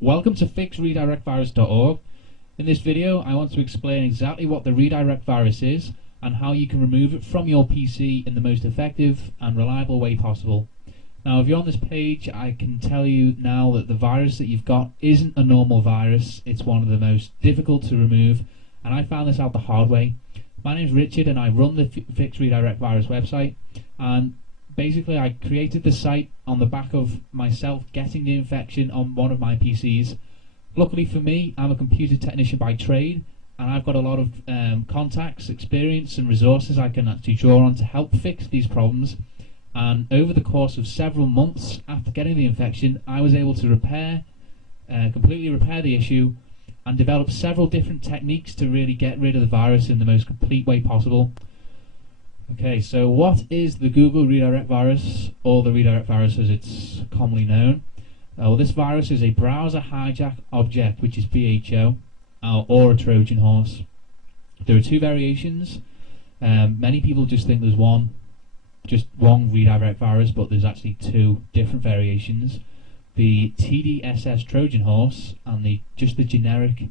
Welcome to fixredirectvirus.org. In this video I want to explain exactly what the redirect virus is and how you can remove it from your PC in the most effective and reliable way possible. Now if you're on this page, I can tell you now that the virus that you've got isn't a normal virus. It's one of the most difficult to remove, and I found this out the hard way. My name is Richard and I run the Fix Redirect Virus website, and basically I created the site on the back of myself getting the infection on one of my PCs. Luckily for me, I'm a computer technician by trade, and I've got a lot of contacts, experience and resources I can actually draw on to help fix these problems. And over the course of several months after getting the infection, I was able to completely repair the issue and develop several different techniques to really get rid of the virus in the most complete way possible. Okay, so what is the Google redirect virus, or the redirect virus as it's commonly known? Well, this virus is a browser hijack object, which is BHO, or a Trojan horse. There are two variations. Many people just think there's one redirect virus, but there's actually two different variations. The TDSS Trojan horse and just the generic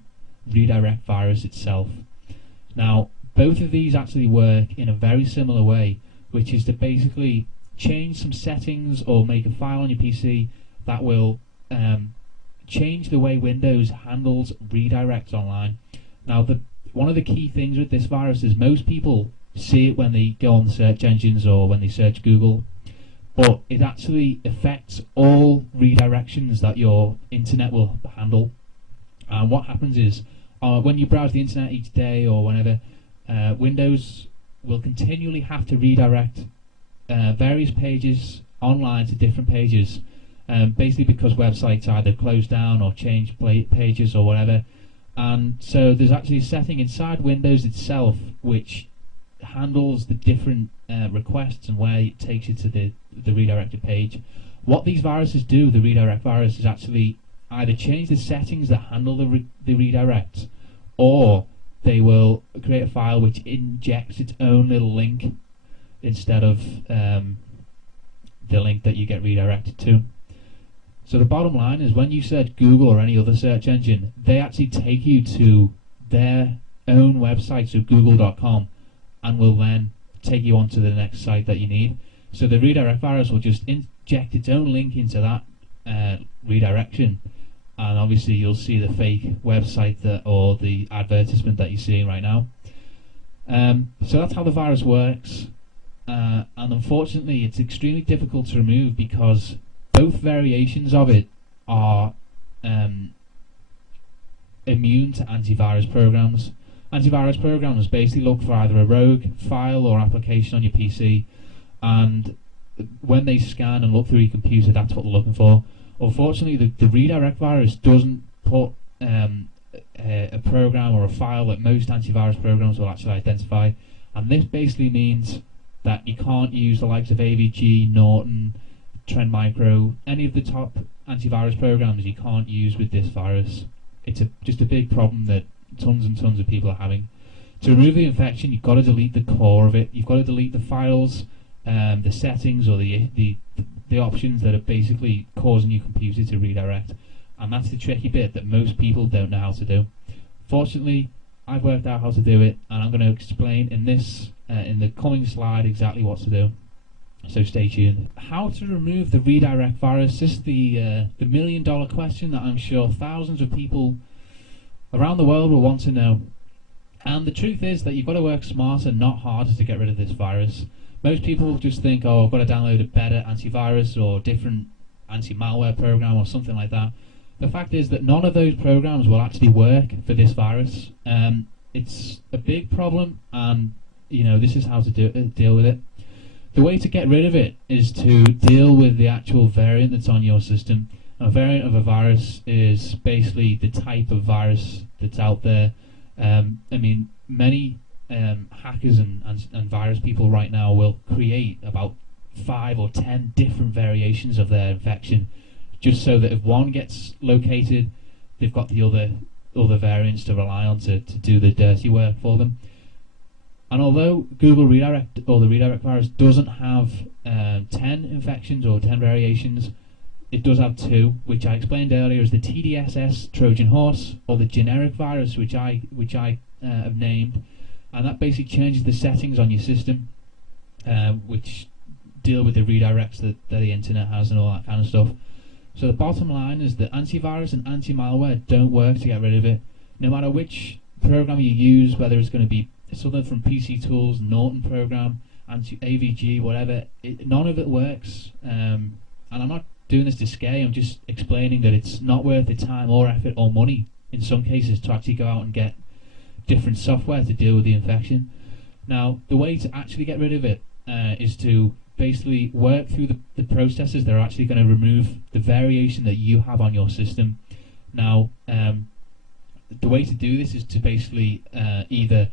redirect virus itself. Now, both of these actually work in a very similar way, which is to basically change some settings or make a file on your PC that will change the way Windows handles redirects online. Now, one of the key things with this virus is most people see it when they go on the search engines or when they search Google, but it actually affects all redirections that your internet will handle. And what happens is, when you browse the internet each day or whenever, Windows will continually have to redirect various pages online to different pages, basically because websites either close down or change pages or whatever. And so there's actually a setting inside Windows itself which handles the different requests and where it takes you to the redirected page. What these viruses do, the redirect virus, is actually either change the settings that handle the redirect, or they will create a file which injects its own little link instead of the link that you get redirected to. So the bottom line is, when you search Google or any other search engine, they actually take you to their own website, so google.com, and will then take you onto the next site that you need. So the redirect virus will just inject its own link into that redirection, and obviously you'll see the fake website or the advertisement that you're seeing right now. So that's how the virus works, and unfortunately it's extremely difficult to remove because both variations of it are immune to antivirus programs. Antivirus programs basically look for either a rogue file or application on your PC, and when they scan and look through your computer, that's what they're looking for. Unfortunately, the redirect virus doesn't put a program or a file that most antivirus programs will actually identify, and this basically means that you can't use the likes of AVG, Norton, Trend Micro, any of the top antivirus programs you can't use with this virus. It's just a big problem that tons and tons of people are having. To remove the infection, you've got to delete the core of it. You've got to delete the files, the settings, or the options that are basically causing your computer to redirect. And that's the tricky bit that most people don't know how to do. Fortunately, I've worked out how to do it, and I'm going to explain in the coming slide exactly what to do. So stay tuned. How to remove the redirect virus? This is the million-dollar question that I'm sure thousands of people around the world will want to know. And the truth is that you've got to work smarter, not harder, to get rid of this virus. Most people just think, oh, I've got to download a better antivirus or different anti-malware program or something like that. The fact is that none of those programs will actually work for this virus. It's a big problem, and this is how to deal with it. The way to get rid of it is to deal with the actual variant that's on your system. A variant of a virus is basically the type of virus that's out there. Many hackers and virus people right now will create about 5 or 10 different variations of their infection, just so that if one gets located, they've got the other variants to rely on to do the dirty work for them. And although Google Redirect, or the redirect virus, doesn't have 10 infections or 10 variations, it does have two, which I explained earlier as the TDSS Trojan horse, or the generic virus, which I have named, and that basically changes the settings on your system, which deal with the redirects that the internet has and all that kind of stuff. So the bottom line is that antivirus and anti-malware don't work to get rid of it. No matter which program you use, whether it's going to be something from PC Tools, Norton program, AVG, whatever, none of it works. And I'm not doing this to scare you, I'm just explaining that it's not worth the time or effort or money in some cases to actually go out and get different software to deal with the infection. Now, the way to actually get rid of it is to basically work through the processes that are actually going to remove the variation that you have on your system. Now, the way to do this is to basically either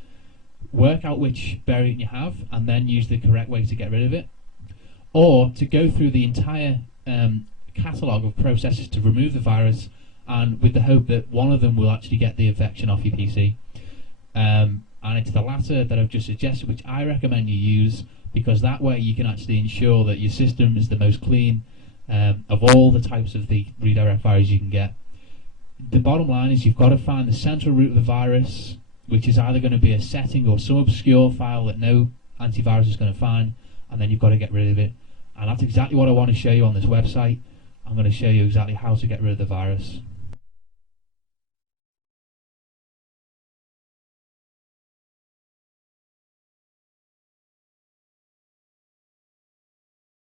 work out which variant you have and then use the correct way to get rid of it, or to go through the entire catalogue of processes to remove the virus, and with the hope that one of them will actually get the infection off your PC. And it's the latter that I've just suggested, which I recommend you use, because that way you can actually ensure that your system is the most clean of all the types of the redirect virus you can get. The bottom line is you've got to find the central root of the virus, which is either going to be a setting or some obscure file that no antivirus is going to find, and then you've got to get rid of it. And that's exactly what I want to show you on this website. I'm going to show you exactly how to get rid of the virus.